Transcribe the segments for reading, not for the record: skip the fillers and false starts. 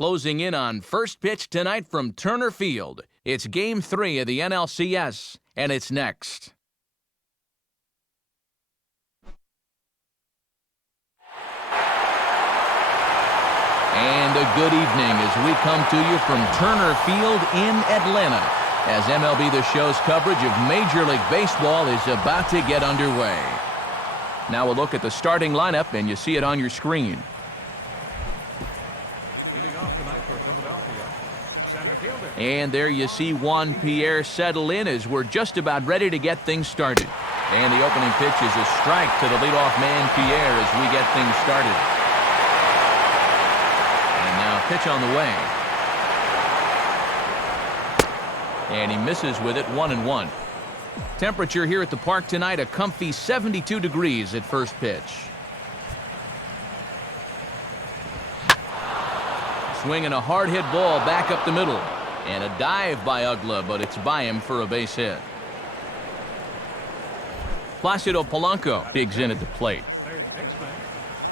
closing in on first pitch tonight from Turner Field. It's Game 3 of the NLCS, and it's next. And a good evening as we come to you from Turner Field in Atlanta, as MLB The Show's coverage of Major League Baseball is about to get underway. Now a look at the starting lineup, and you see it on your screen. Leading off tonight for Philadelphia, center fielder. And there you see Juan Pierre settle in as we're just about ready to get things started. And the opening pitch is a strike to the leadoff man, Pierre, as we get things started. And now pitch on the way. And he misses with it, 1-1. Temperature here at the park tonight, a comfy 72 degrees at first pitch. Swinging a hard hit ball back up the middle. And a dive by Ugla, but it's by him for a base hit. Placido Polanco digs in at the plate. Third baseman,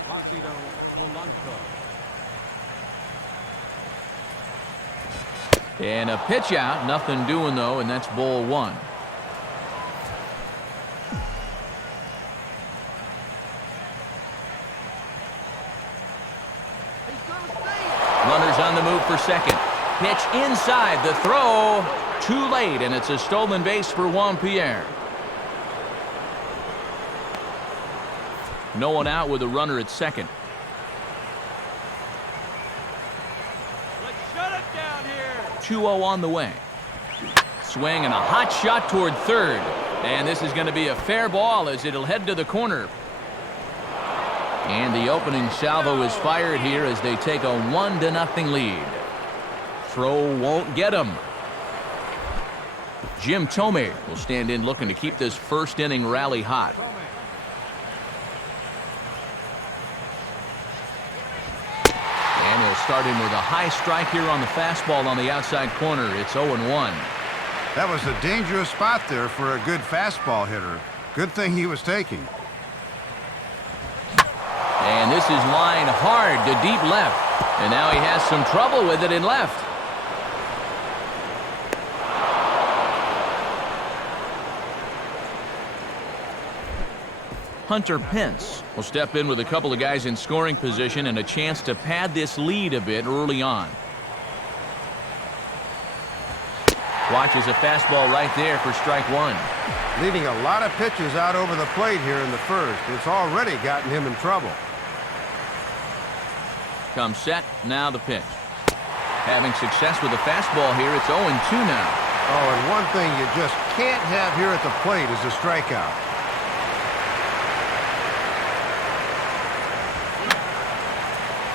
Placido Polanco. And a pitch out, nothing doing though, and that's ball one. Runners on the move for second. Pitch inside, the throw too late, and it's a stolen base for Juan Pierre. No one out with a runner at second. Let's shut it down here. 2-0 on the way. Swing and a hot shot toward third. And this is going to be a fair ball as it'll head to the corner. And the opening salvo is fired here as they take a 1-0 lead. Throw won't get him. Jim Thome will stand in looking to keep this first inning rally hot. And he'll start in with a high strike here on the fastball on the outside corner. It's 0-1. That was a dangerous spot there for a good fastball hitter. Good thing he was taking. And this is lined hard to deep left. And now he has some trouble with it in left. Hunter Pence will step in with a couple of guys in scoring position and a chance to pad this lead a bit early on. Watches a fastball right there for strike one. Leaving a lot of pitches out over the plate here in the first. It's already gotten him in trouble. Comes set, now the pitch. Having success with the fastball here, it's 0-2 now. Oh, and one thing you just can't have here at the plate is a strikeout.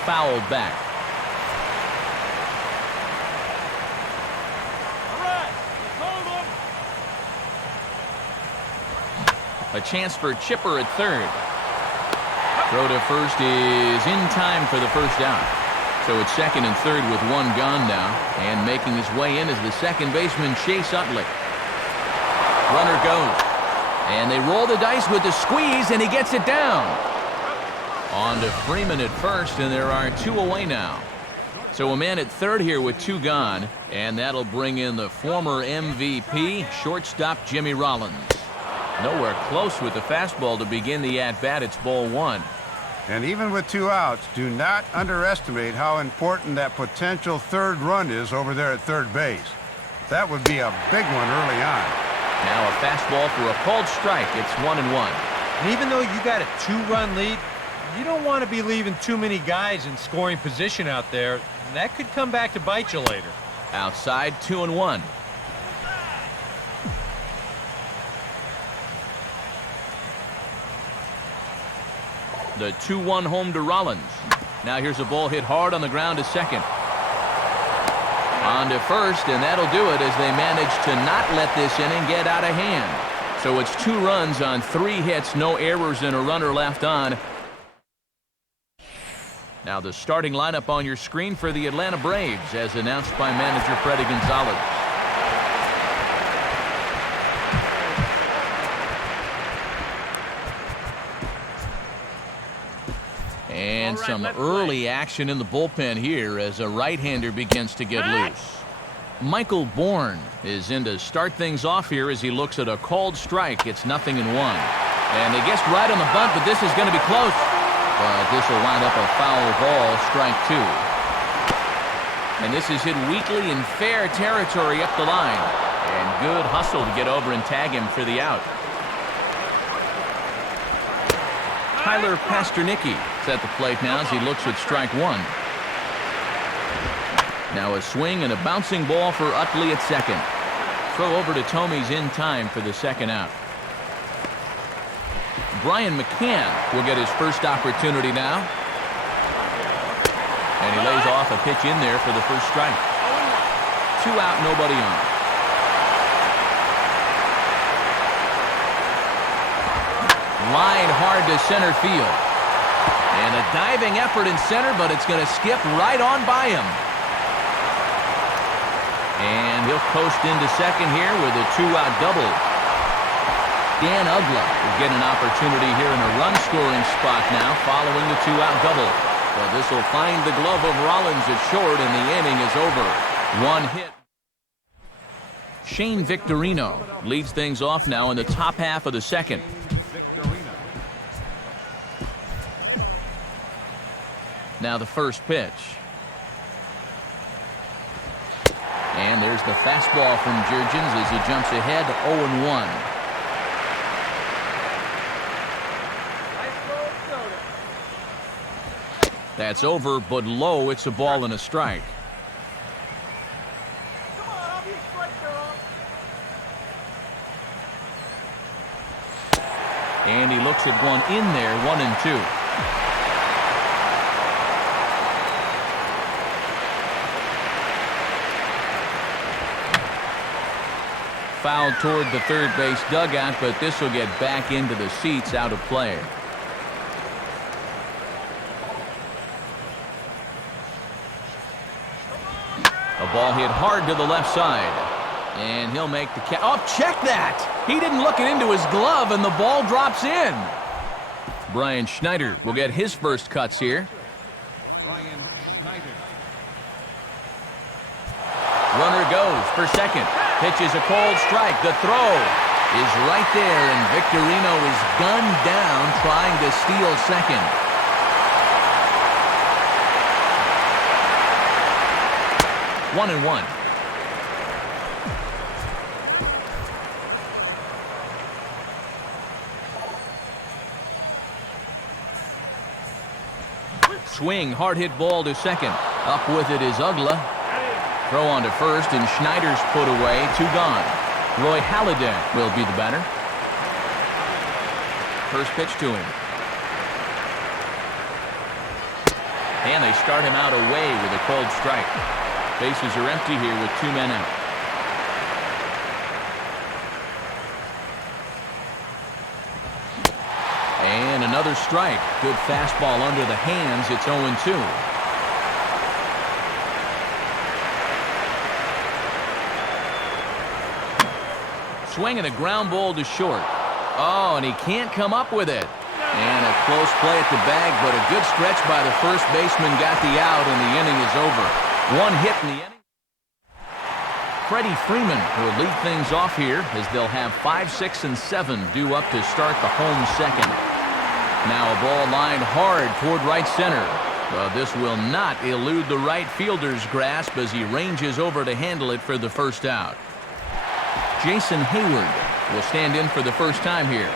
Fouled back. All right, let's hold him. A chance for Chipper at third. Throw to first is in time for the first out. So it's second and third with one gone now. And making his way in is the second baseman, Chase Utley. Runner goes. And they roll the dice with the squeeze, and he gets it down. On to Freeman at first, and there are two away now. So a man at third here with two gone, and that'll bring in the former MVP, shortstop Jimmy Rollins. Nowhere close with the fastball to begin the at-bat. It's ball one. And even with two outs, do not underestimate how important that potential third run is over there at third base. That would be a big one early on. Now a fastball for a called strike. It's 1-1. And even though you got a two-run lead, you don't want to be leaving too many guys in scoring position out there. That could come back to bite you later. Outside, 2-1. The 2-1 home to Rollins. Now here's a ball hit hard on the ground to second. On to first, and that'll do it as they manage to not let this inning get out of hand. So it's 2 runs on 3 hits, no errors, and a runner left on. Now the starting lineup on your screen for the Atlanta Braves, as announced by manager Freddie Gonzalez. And some early action in the bullpen here as a right-hander begins to get loose. Michael Bourne is in to start things off here as he looks at a called strike. It's 0-1. And they guessed right on the bunt, but this is going to be close. But this will wind up a foul ball, strike 2. And this is hit weakly in fair territory up the line. And good hustle to get over and tag him for the out. Tyler Pasternicki is at the plate now as he looks at strike 1. Now a swing and a bouncing ball for Utley at second. Throw over to Thomey's in time for the second out. Brian McCann will get his first opportunity now. And he lays off a pitch in there for the first strike. 2 out, nobody on. Line hard to center field. And a diving effort in center, but it's going to skip right on by him. And he'll coast into second here with a 2-out double. Dan Uggla will get an opportunity here in a run-scoring spot now following the 2-out double. But this will find the glove of Rollins at short, and the inning is over. 1 hit. Shane Victorino leads things off now in the top half of the second. Now the first pitch. And there's the fastball from Jurgens as he jumps ahead 0-1. That's over, but low. It's a ball and a strike. And he looks at one in there, 1-2. Fouled toward the third base dugout, but this will get back into the seats, out of play. A ball hit hard to the left side. And he'll make the catch. Oh, check that! He didn't look it into his glove, and the ball drops in. Brian Schneider will get his first cuts here. Brian Schneider. Runner goes for second. Pitches a cold strike. The throw is right there, and Victorino is gunned down trying to steal second. One and one. Swing, hard hit ball to second. Up with it is Uggla. Throw on to first, and Schneider's put away. 2 gone. Roy Halladay will be the batter. First pitch to him. And they start him out away with a cold strike. Bases are empty here with 2 men out. And another strike. Good fastball under the hands. It's 0-2. Swinging a ground ball to short. Oh, and he can't come up with it. And a close play at the bag, but a good stretch by the first baseman got the out, and the inning is over. 1 hit in the inning. Freddie Freeman will lead things off here as they'll have 5, 6, and 7 due up to start the home second. Now a ball lined hard toward right center. This will not elude the right fielder's grasp as he ranges over to handle it for the first out. Jason Hayward will stand in for the first time here.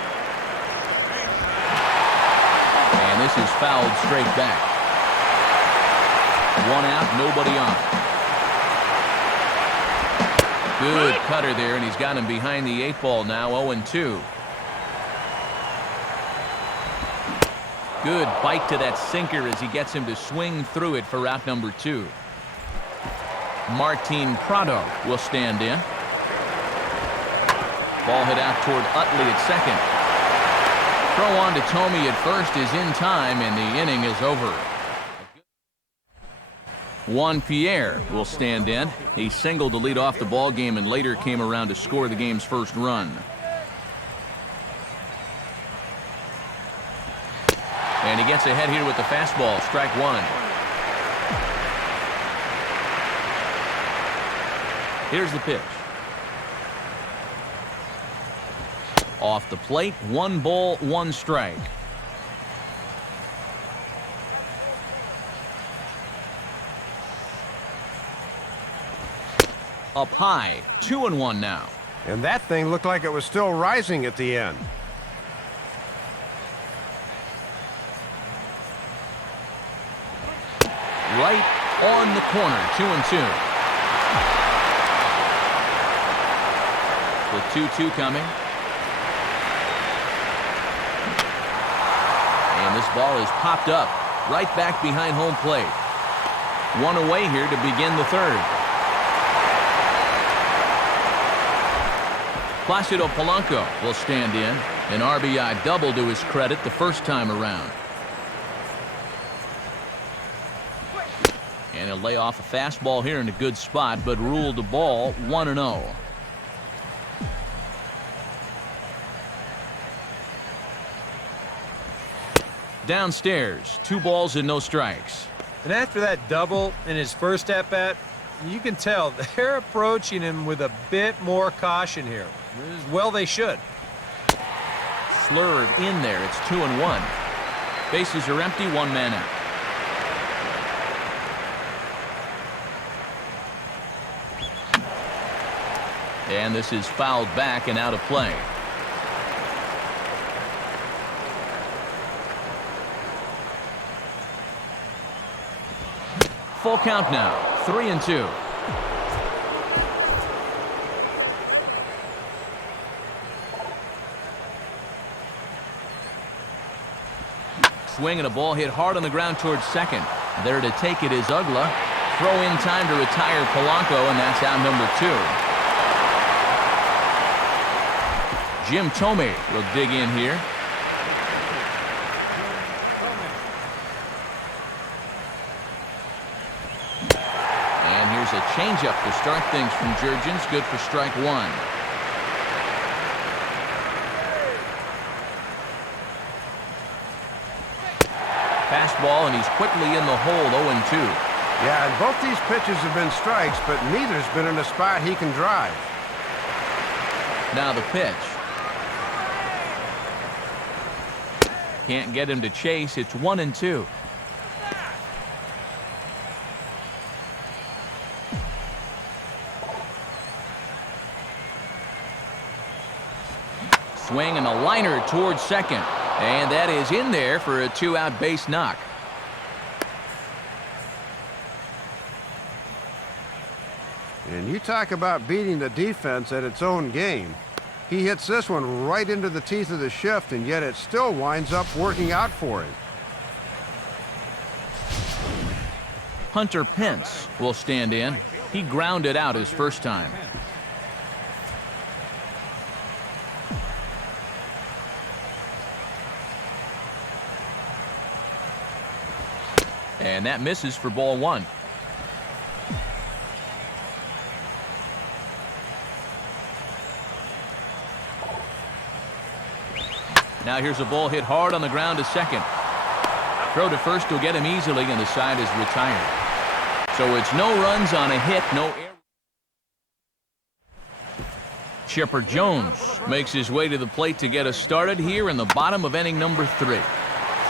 And this is fouled straight back. 1 out, nobody on. Good cutter there, and he's got him behind the 8 ball now, 0-2. Good bite to that sinker as he gets him to swing through it for out number 2. Martin Prado will stand in. Ball hit out toward Utley at second. Throw on to Thomey at first is in time, and the inning is over. Juan Pierre will stand in. He singled to lead off the ball game and later came around to score the game's first run. And he gets ahead here with the fastball. Strike one. Here's the pitch. Off the plate, 1 ball, 1 strike. Up high, 2-1 now. And that thing looked like it was still rising at the end. Right on the corner, 2-2. The 2-2 coming. And this ball is popped up right back behind home plate. 1 away here to begin the third. Placido Polanco will stand in. An RBI double to his credit the first time around. And he'll lay off a fastball here in a good spot, but ruled the ball 1-0. Downstairs, 2 balls and no strikes. And after that double in his first at-bat, you can tell they're approaching him with a bit more caution here. As well they should. Slurve in there. It's 2-1. Bases are empty, 1 man out. And this is fouled back and out of play. Full count now, 3-2. Swing and a ball hit hard on the ground towards second. There to take it is Ugla. Throw in time to retire Polanco, and that's out number 2. Jim Thome will dig in here. And here's a changeup to start things from Jurgens. Good for strike 1. Fastball, and he's quickly in the hole, 0-2. Yeah, and both these pitches have been strikes, but neither's been in a spot he can drive. Now the pitch. Can't get him to chase. It's 1-2. Swing and a liner towards second. And that is in there for a 2-out base knock. And you talk about beating the defense at its own game. He hits this one right into the teeth of the shift, and yet it still winds up working out for him. Hunter Pence will stand in. He grounded out his first time. And that misses for ball 1. Now here's a ball hit hard on the ground to second. Throw to first will get him easily, and the side is retired. So it's no runs on a hit, no error. Chipper Jones makes his way to the plate to get us started here in the bottom of inning number 3.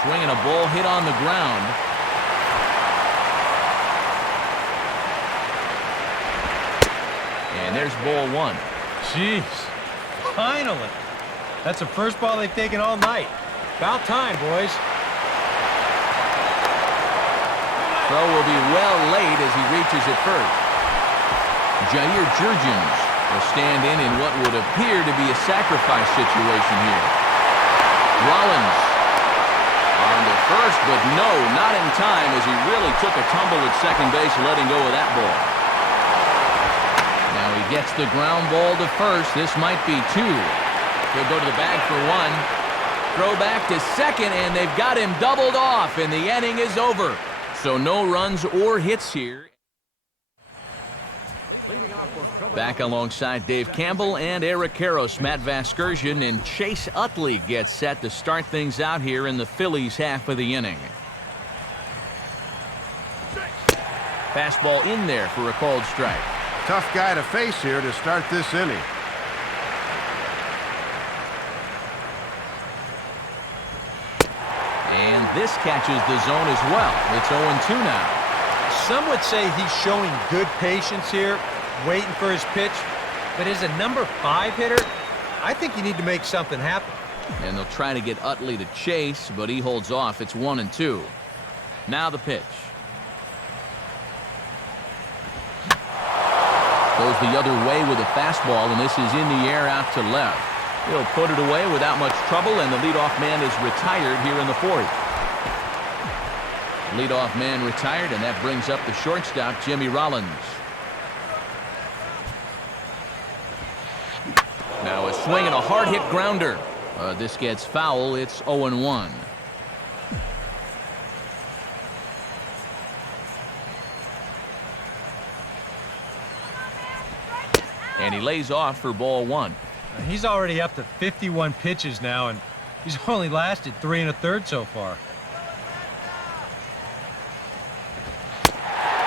Swinging a ball hit on the ground. And there's ball 1. Jeez. Finally. That's the first ball they've taken all night. About time, boys. Throw will be well late as he reaches it first. Jair Jurgens will stand in what would appear to be a sacrifice situation here. Rollins on to first, but no, not in time, as he really took a tumble at second base, letting go of that ball. Now he gets the ground ball to first. This might be 2. He'll go to the bag for 1. Throw back to second, and they've got him doubled off, and the inning is over. So no runs or hits here. Back alongside Dave Campbell and Eric Karros, Matt Vasgersian, and Chase Utley gets set to start things out here in the Phillies half of the inning. Fastball in there for a called strike. Tough guy to face here to start this inning. And this catches the zone as well. It's 0-2 now. Some would say he's showing good patience here, waiting for his pitch. But as a number 5 hitter, I think you need to make something happen. And they'll try to get Utley to chase, but he holds off. It's 1-2. Now the pitch. Goes the other way with a fastball, and this is in the air out to left. He'll put it away without much trouble, and the leadoff man is retired here in the 4th. Leadoff man retired, and that brings up the shortstop, Jimmy Rollins. Now a swing and a hard hit grounder. This gets foul. It's 0-1. And he lays off for ball 1. He's already up to 51 pitches now, and he's only lasted 3 1/3 so far.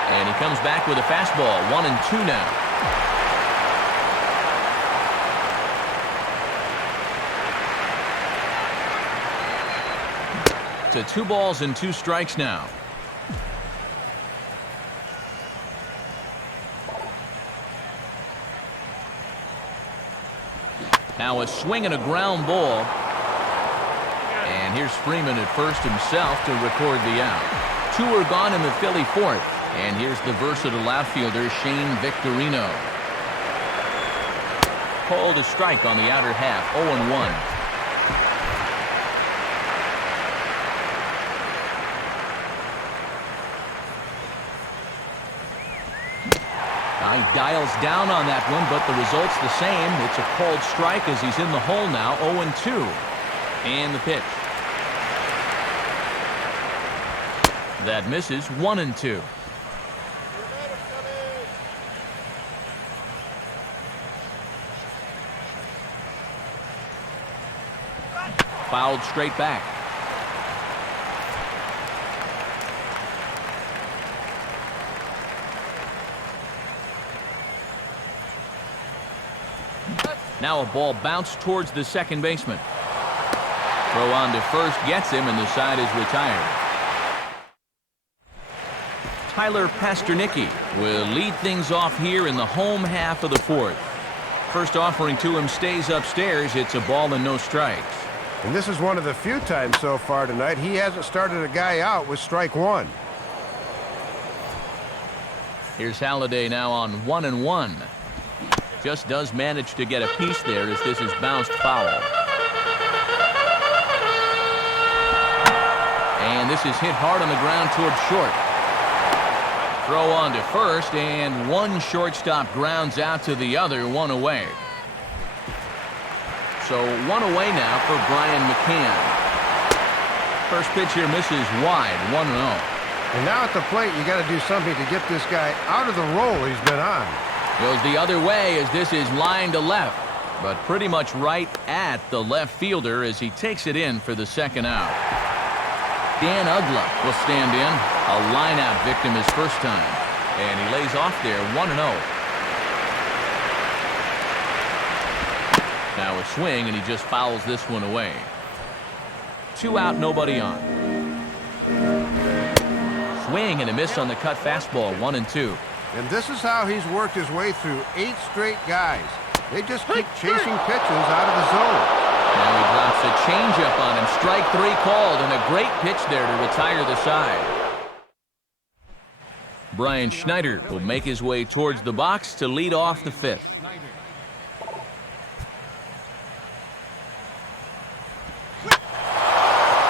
And he comes back with a fastball. 1-2 now. To 2 balls and 2 strikes now. Now a swing and a ground ball. And here's Freeman at first himself to record the out. 2 are gone in the Philly 4th. And here's the versatile outfielder, Shane Victorino. Called a strike on the outer half. 0-1. He dials down on that one, but the result's the same. It's a called strike as he's in the hole now. 0-2. And the pitch. That misses. 1-2. Fouled straight back. Now a ball bounced towards the second baseman. Throw on to first gets him, and the side is retired. Tyler Pasternicki will lead things off here in the home half of the 4th. First offering to him stays upstairs. It's a ball and no strikes. And this is one of the few times so far tonight he hasn't started a guy out with strike 1. Here's Halladay now on 1-1. Just does manage to get a piece there as this is bounced foul. And this is hit hard on the ground towards short. Throw on to first, and one shortstop grounds out to the other, 1 away. So 1 away now for Brian McCann. First pitch here misses wide, 1-0. And now at the plate, you got to do something to get this guy out of the role he's been on. Goes the other way as this is lined to left, but pretty much right at the left fielder as he takes it in for the second out. Dan Ugla will stand in. A line-out victim his first time. And he lays off there, 1-0. Now a swing, and he just fouls this one away. 2 out, nobody on. Swing and a miss on the cut fastball, 1-2. And this is how he's worked his way through 8 straight guys. They just keep chasing pitches out of the zone. Now he drops a changeup on him. Strike 3 called, and a great pitch there to retire the side. Brian Schneider will make his way towards the box to lead off the 5th.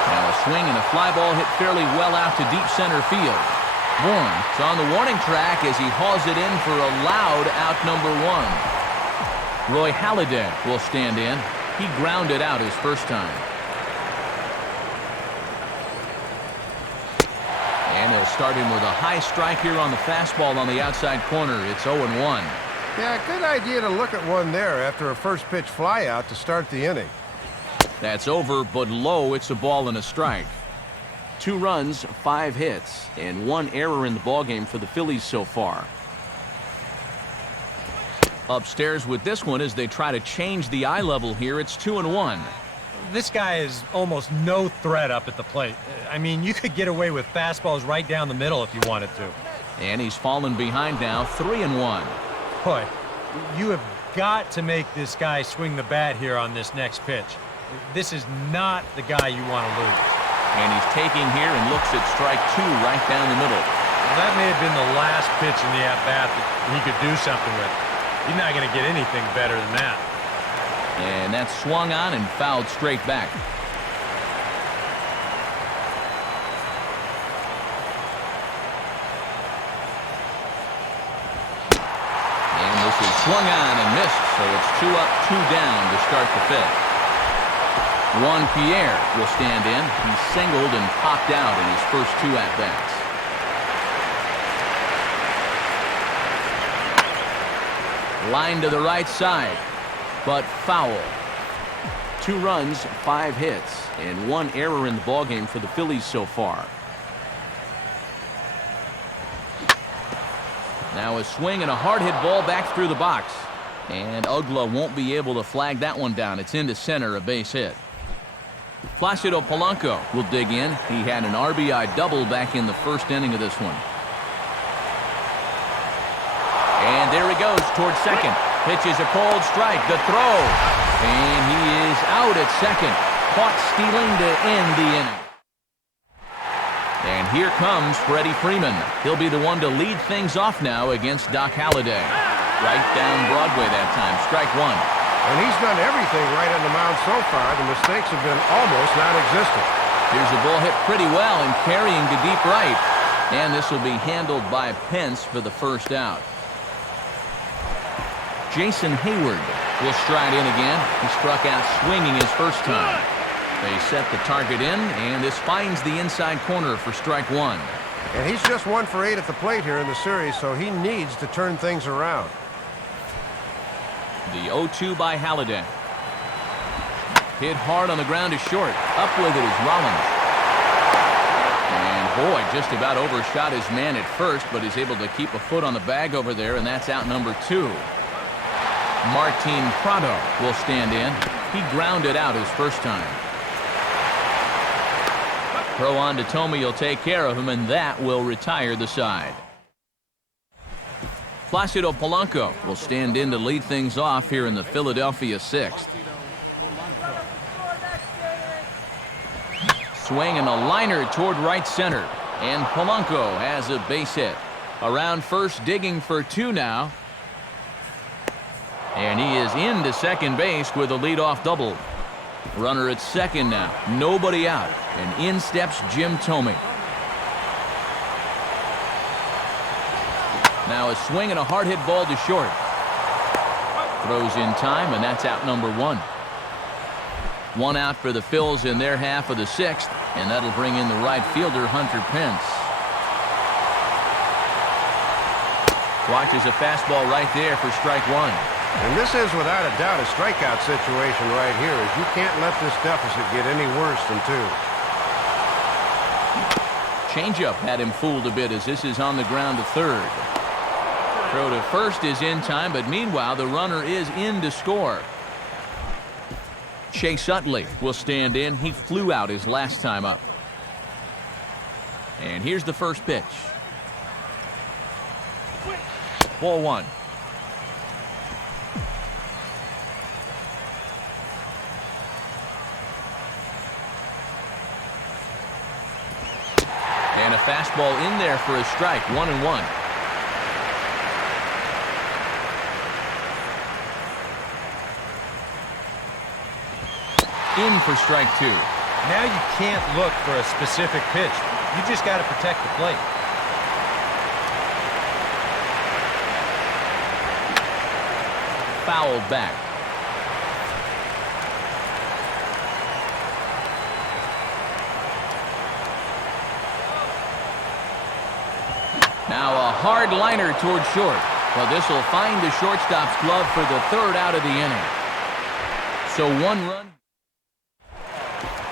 Now a swing and a fly ball hit fairly well out to deep center field. Bourne's on the warning track as he hauls it in for a loud out number 1. Roy Halladay will stand in. He grounded out his first time. And they'll start him with a high strike here on the fastball on the outside corner. It's 0-1. Yeah, good idea to look at one there after a first pitch flyout to start the inning. That's over, but low. It's a ball and a strike. 2 runs, 5 hits, and 1 error in the ballgame for the Phillies so far. Upstairs with this one as they try to change the eye level here. It's 2-1. This guy is almost no threat up at the plate. I mean, you could get away with fastballs right down the middle if you wanted to. And he's fallen behind now, 3-1. Boy, you have got to make this guy swing the bat here on this next pitch. This is not the guy you want to lose. And he's taking here and looks at strike 2 right down the middle. Well, that may have been the last pitch in the at-bat that he could do something with. He's not going to get anything better than that. And that's swung on and fouled straight back. And this is swung on and missed, so it's 2 up, 2 down to start the 5th. Juan Pierre will stand in. He singled and popped out in his first 2 at-bats. Line to the right side, but foul. 2 runs, 5 hits, and 1 error in the ballgame for the Phillies so far. Now a swing and a hard hit ball back through the box. And Ugla won't be able to flag that one down. It's into center, a base hit. Placido Polanco will dig in. He had an RBI double back in the first inning of this one. And there he goes towards second. Pitches a cold strike. The throw. And he is out at second. Caught stealing to end the inning. And here comes Freddie Freeman. He'll be the one to lead things off now against Doc Halladay. Right down Broadway that time. Strike 1. And he's done everything right on the mound so far. The mistakes have been almost non-existent. Here's a ball hit pretty well and carrying to deep right. And this will be handled by Pence for the first out. Jason Hayward will stride in again. He struck out swinging his first time. They set the target in, and this finds the inside corner for strike 1. And he's just 1 for 8 at the plate here in the series, so he needs to turn things around. The 0-2 by Halladay. Hit hard on the ground to short. Up with it is Rollins. And boy, just about overshot his man at first, but he's able to keep a foot on the bag over there, and that's out number 2. Martin Prado will stand in. He grounded out his first time. Throw on to Tomey will take care of him, and that will retire the side. Placido Polanco will stand in to lead things off here in the Philadelphia 6th. Swing and a liner toward right center. And Polanco has a base hit. Around first, digging for 2 now. And he is into second base with a leadoff double. Runner at second now. Nobody out. And in steps Jim Tomey. Now a swing and a hard hit ball to short. Throws in time, and that's out number 1. 1 out for the Phils in their half of the 6th, and that'll bring in the right fielder, Hunter Pence. Watches a fastball right there for strike 1. And this is without a doubt a strikeout situation right here, as you can't let this deficit get any worse than 2. Changeup had him fooled a bit as this is on the ground to third. Throw to first is in time, but meanwhile the runner is in to score. Chase Utley will stand in. He flew out his last time up. And here's the first pitch. Ball 1. And a fastball in there for a strike. 1-1. In for strike 2. Now you can't look for a specific pitch. You just got to protect the plate. Fouled back. Now a hard liner toward short. Well, this will find the shortstop's glove for the third out of the inning. So 1 run.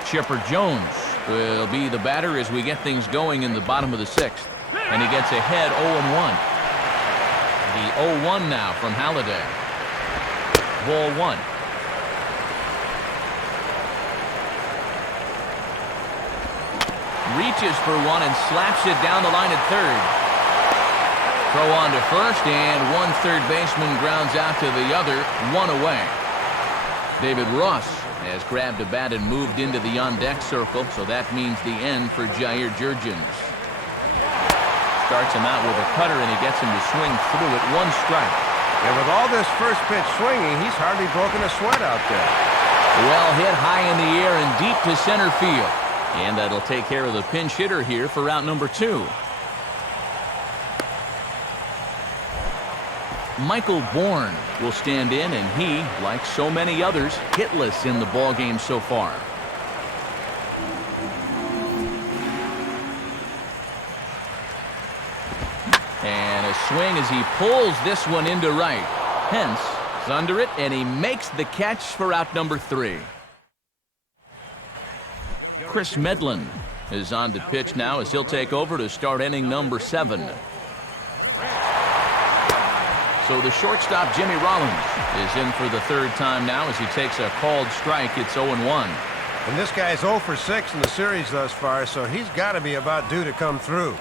Chipper Jones will be the batter as we get things going in the bottom of the 6th. And he gets ahead 0-1. The 0-1 now from Halladay. Ball 1. Reaches for one and slaps it down the line at third. Throw on to first, and one third baseman grounds out to the other, 1 away. David Ross has grabbed a bat and moved into the on-deck circle, so that means the end for Jair Jurgens. Starts him out with a cutter, and he gets him to swing through it. 1 strike. And with all this first pitch swinging, he's hardly broken a sweat out there. Well hit high in the air and deep to center field. And that'll take care of the pinch hitter here for out number 2. Michael Bourne will stand in, and he, like so many others, hitless in the ballgame so far. And a swing as he pulls this one into right. Pence is under it, and he makes the catch for out number 3. Chris Medlin is on to pitch now as he'll take over to start inning number 7. So the shortstop, Jimmy Rollins, is in for the 3rd time now as he takes a called strike. It's 0-1. And this guy's 0 for 6 in the series thus far, so he's got to be about due to come through.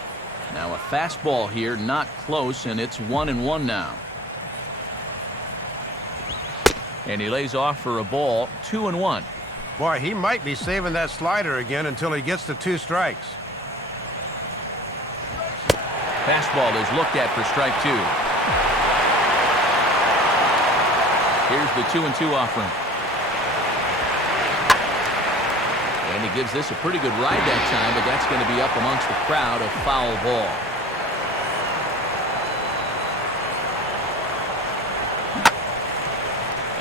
Now a fastball here, not close, and it's 1-1 now. And he lays off for a ball, 2-1. Boy, he might be saving that slider again until he gets to 2 strikes. Fastball is looked at for strike 2. Here's the 2-2 offering. And he gives this a pretty good ride that time, but that's going to be up amongst the crowd, a foul ball.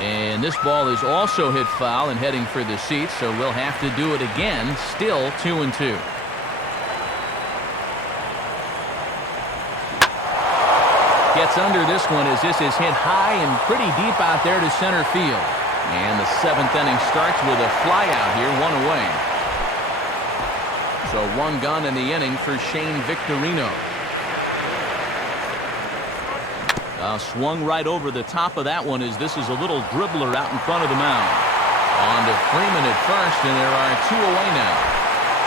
And this ball is also hit foul and heading for the seats, so we'll have to do it again. Still 2-2. Gets under this one as this is hit high and pretty deep out there to center field. And the 7th inning starts with a fly out here, 1 away. So 1 gone in the inning for Shane Victorino. Swung right over the top of that one as this is a little dribbler out in front of the mound. On to Freeman at first, and there are 2 away now.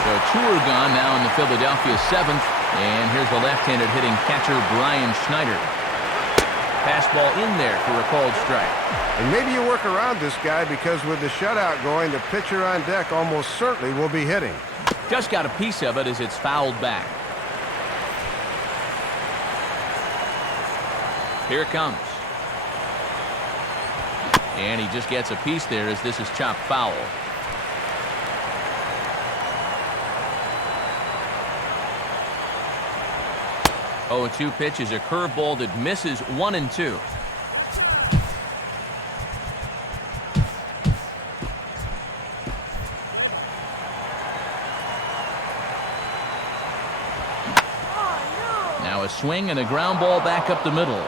So 2 are gone now in the Philadelphia 7th. And here's the left-handed hitting catcher, Brian Schneider. Fastball in there for a called strike. And maybe you work around this guy because with the shutout going, the pitcher on deck almost certainly will be hitting. Just got a piece of it as it's fouled back. Here it comes. And he just gets a piece there as this is chopped foul. Oh, 2 pitch is a curveball that misses 1-2. Now a swing and a ground ball back up the middle.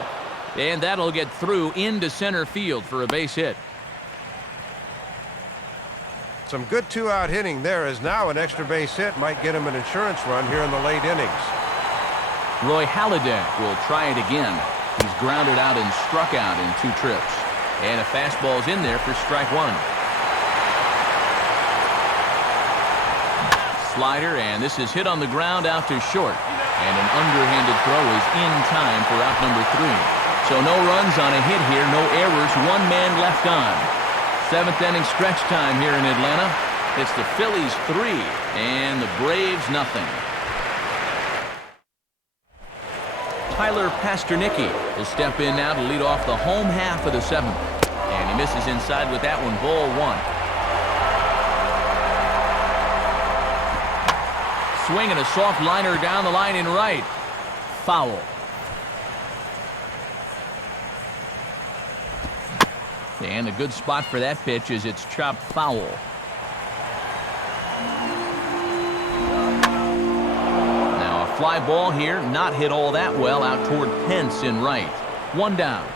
And that'll get through into center field for a base hit. Some good 2-out hitting there, as now an extra base hit might get him an insurance run here in the late innings. Roy Halladay will try it again. He's grounded out and struck out in 2 trips. And a fastball's in there for strike 1. Slider, and this is hit on the ground out to short. And an underhanded throw is in time for out number 3. So no runs on a hit here, no errors, 1 man left on. 7th inning stretch time here in Atlanta. It's the Phillies 3 and the Braves nothing. Tyler Pasternicki will step in now to lead off the home half of the 7th. And he misses inside with that one, ball 1. Swinging a soft liner down the line in right. Foul. And a good spot for that pitch as it's chopped foul. Now a fly ball here, not hit all that well out toward Pence in right. One down.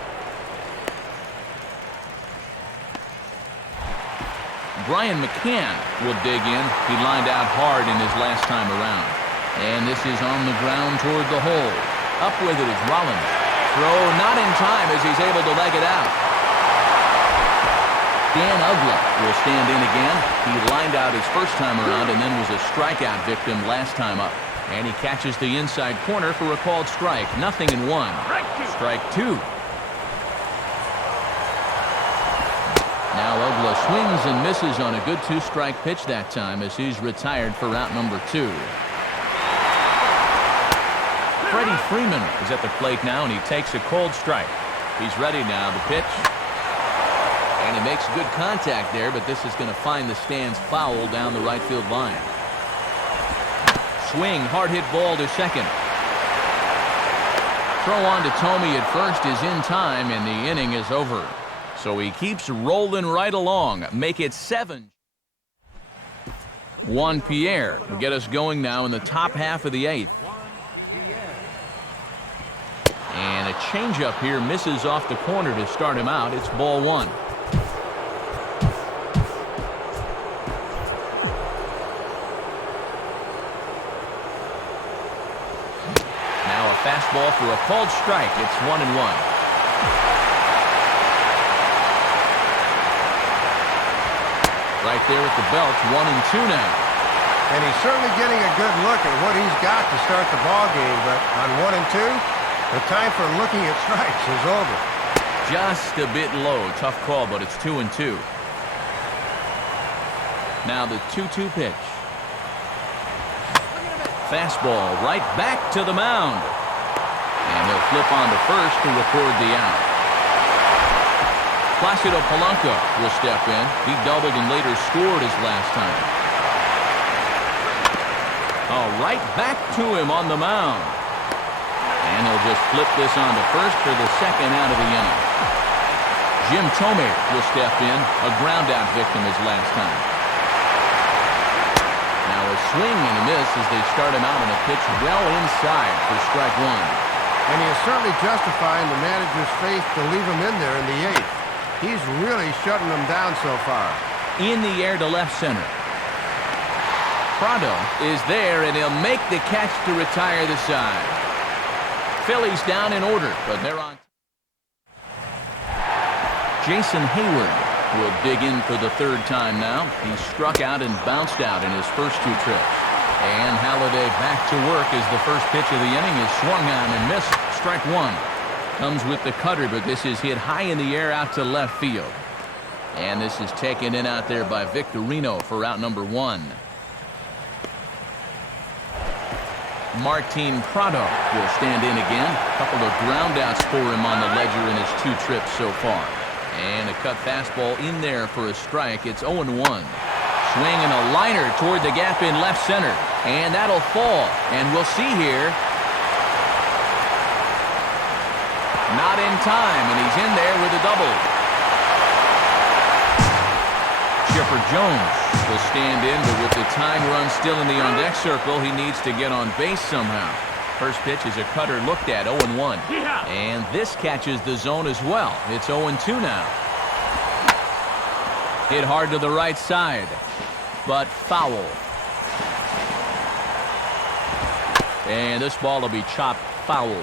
Brian McCann will dig in. He lined out hard in his last time around. And this is on the ground toward the hole. Up with it is Rollins. Throw not in time as he's able to leg it out. Dan Uggla will stand in again. He lined out his first time around and then was a strikeout victim last time up. And he catches the inside corner for a called strike. 0-1. Strike two. Now Uggla swings and misses on a good two-strike pitch that time as he's retired for out number 2. Freddie Freeman is at the plate now, and he takes a cold strike. He's ready now to pitch. And he makes good contact there, but this is going to find the stands foul down the right field line. Swing, hard hit ball to second. Throw on to Tomey at first is in time, and the inning is over. So he keeps rolling right along. Make it 7. Juan Pierre will get us going now in the top half of the 8th. And a changeup here misses off the corner to start him out. It's ball 1. Now a fastball for a called strike. It's 1-1. Right there at the belt, 1-2 now. And he's certainly getting a good look at what he's got to start the ball game, but on 1-2, the time for looking at strikes is over. Just a bit low. Tough call, but it's 2-2. Now the 2-2 pitch. Fastball right back to the mound. And he'll flip on to first to record the out. Placido Polanco will step in. He doubled and later scored his last time. Oh, right back to him on the mound. And he'll just flip this on to first for the second out of the inning. Jim Tomey will step in. A ground out victim his last time. Now a swing and a miss as they start him out on a pitch well inside for strike 1. And he is certainly justifying the manager's faith to leave him in there in the 8th. He's really shutting them down so far. In the air to left center. Prado is there, and he'll make the catch to retire the side. Phillies down in order, but they're on. Jason Hayward will dig in for the 3rd time now. He struck out and bounced out in his first 2 trips. And Halladay back to work as the first pitch of the inning is swung on and missed. Strike 1. Comes with the cutter, but this is hit high in the air out to left field. And this is taken in out there by Victorino for out number 1. Martin Prado will stand in again. A couple of groundouts for him on the ledger in his 2 trips so far. And a cut fastball in there for a strike. It's 0-1. Swing and a liner toward the gap in left center. And that'll fall. And we'll see here. Not in time, and he's in there with a double. Chipper Jones will stand in, but with the time run still in the on-deck circle, he needs to get on base somehow. First pitch is a cutter looked at, 0-1. And this catches the zone as well. It's 0-2 now. Hit hard to the right side, but foul. And this ball will be chopped foul.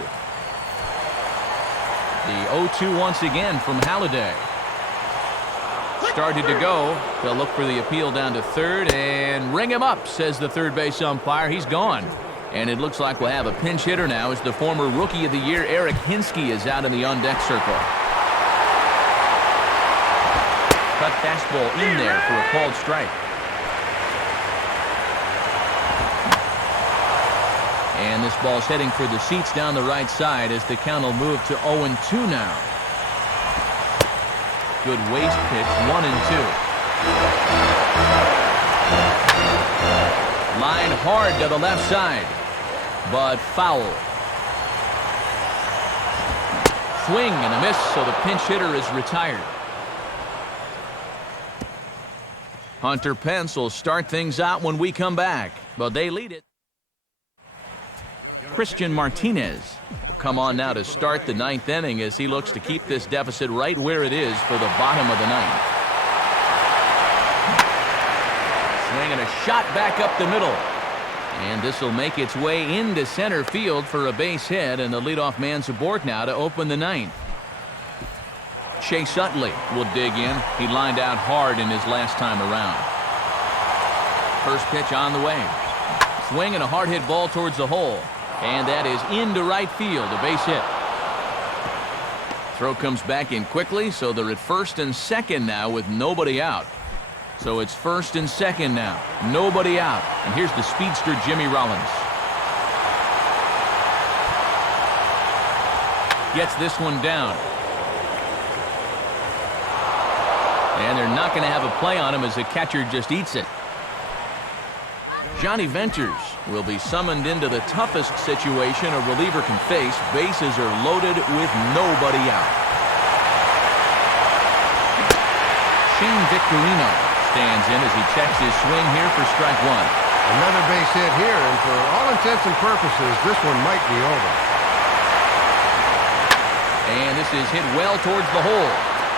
The 0-2 once again from Halladay. Started to go. They'll look for the appeal down to 3rd and ring him up, says the 3rd base umpire. He's gone. And it looks like we'll have a pinch hitter now as the former Rookie of the Year Eric Hinsky is out in the on-deck circle. Cut fastball in there for a called strike. And this ball's heading for the seats down the right side as the count will move to 0-2 now. Good waist pitch, 1-2. Line hard to the left side, but foul. Swing and a miss, so the pinch hitter is retired. Hunter Pence will start things out when we come back, but they lead it. Christian Martinez will come on now to start the ninth inning as he looks to keep this deficit right where it is for the bottom of the ninth. Swinging a shot back up the middle. And this will make its way into center field for a base hit, and the leadoff man's aboard now to open the ninth. Chase Utley will dig in. He lined out hard in his last time around. First pitch on the way. Swing and a hard hit ball towards the hole. And that is into right field, a base hit. Throw comes back in quickly, so they're at first and second now with nobody out. So it's first and second now, nobody out. And here's the speedster Jimmy Rollins. Gets this one down. And they're not going to have a play on him as the catcher just eats it. Johnny Venters will be summoned into the toughest situation a reliever can face. Bases are loaded with nobody out. Shane Victorino stands in as he checks his swing here for strike one. Another base hit here, and for all intents and purposes, this one might be over. And this is hit well towards the hole.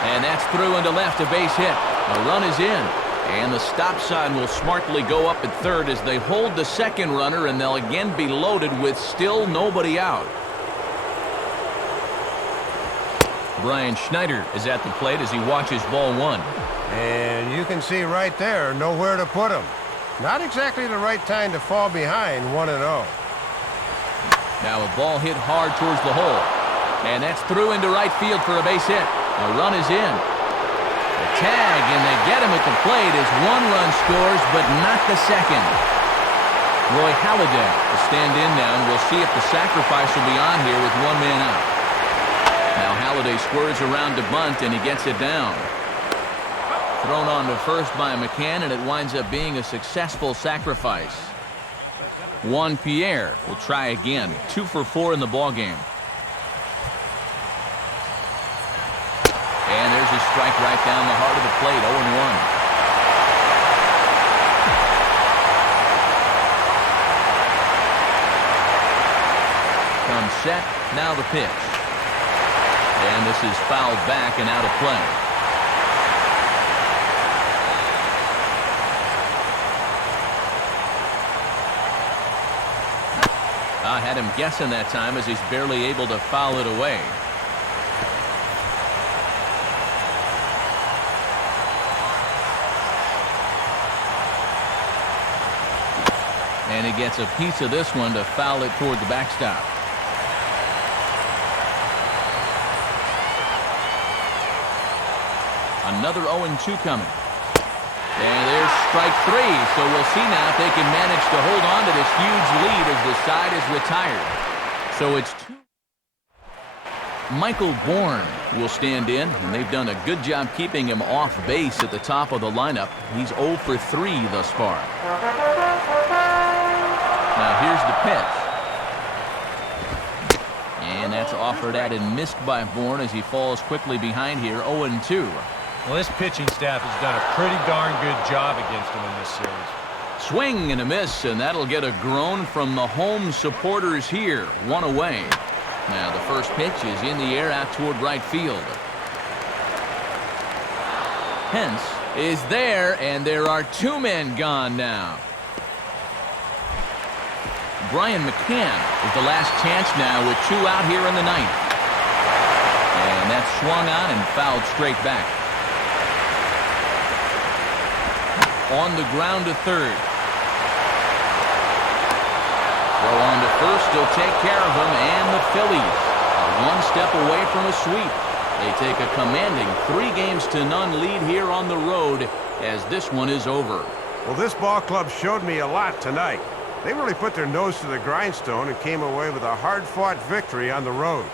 And that's through into left, a base hit. A run is in. And the stop sign will smartly go up at third as they hold the second runner, and they'll again be loaded with still nobody out. Brian Schneider is at the plate as he watches ball one. And you can see right there, nowhere to put him. Not exactly the right time to fall behind 1-0. Now a ball hit hard towards the hole. And that's through into right field for a base hit. A run is in. A tag, and they get him at the plate as one run scores, but not the second. Roy Halladay will stand in now, and we'll see if the sacrifice will be on here with one man out. Now Halladay squares around to bunt, and he gets it down. Thrown on to first by McCann, and it winds up being a successful sacrifice. Juan Pierre will try again. 2 for 4 in the ballgame. And there's a strike right down the heart of the plate, 0-1. Comes set, now the pitch. And this is fouled back and out of play. I had him guessing that time as he's barely able to foul it away. And he gets a piece of this one to foul it toward the backstop. Another 0-2 coming. And there's strike 3. So we'll see now if they can manage to hold on to this huge lead as the side is retired. So it's 2. Michael Bourne will stand in, and they've done a good job keeping him off base at the top of the lineup. He's 0 for 3 thus far. Now here's the pitch. And that's offered at and missed by Bourne as he falls quickly behind here, 0-2. Well, this pitching staff has done a pretty darn good job against him in this series. Swing and a miss, and that'll get a groan from the home supporters here. 1 away. Now the first pitch is in the air out toward right field. Pence is there, and there are 2 men gone now. Brian McCann is the last chance now with 2 out here in the ninth. And that's swung on and fouled straight back. On the ground to third. Throw on to first, he'll take care of him, and the Phillies are 1 step away from a sweep. They take a commanding 3-0 lead here on the road as this one is over. Well, this ball club showed me a lot tonight. They really put their nose to the grindstone and came away with a hard-fought victory on the road.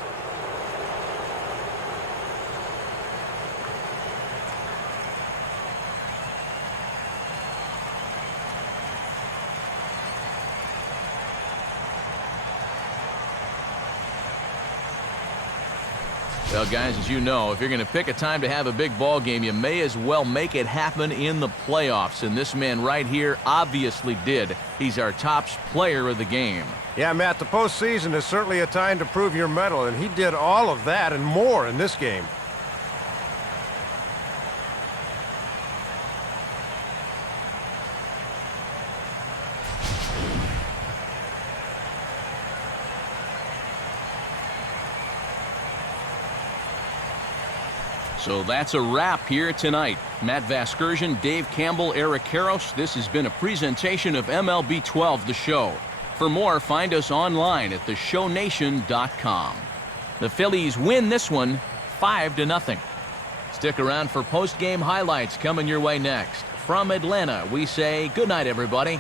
Well, guys, as you know, if you're going to pick a time to have a big ball game, you may as well make it happen in the playoffs. And this man right here obviously did. He's our top player of the game. Yeah, Matt, the postseason is certainly a time to prove your mettle, and he did all of that and more in this game. So that's a wrap here tonight. Matt Vasgersian, Dave Campbell, Eric Karros. This has been a presentation of MLB 12, The Show. For more, find us online at theshownation.com. The Phillies win this one 5-0. Stick around for post-game highlights coming your way next. From Atlanta, we say good night, everybody.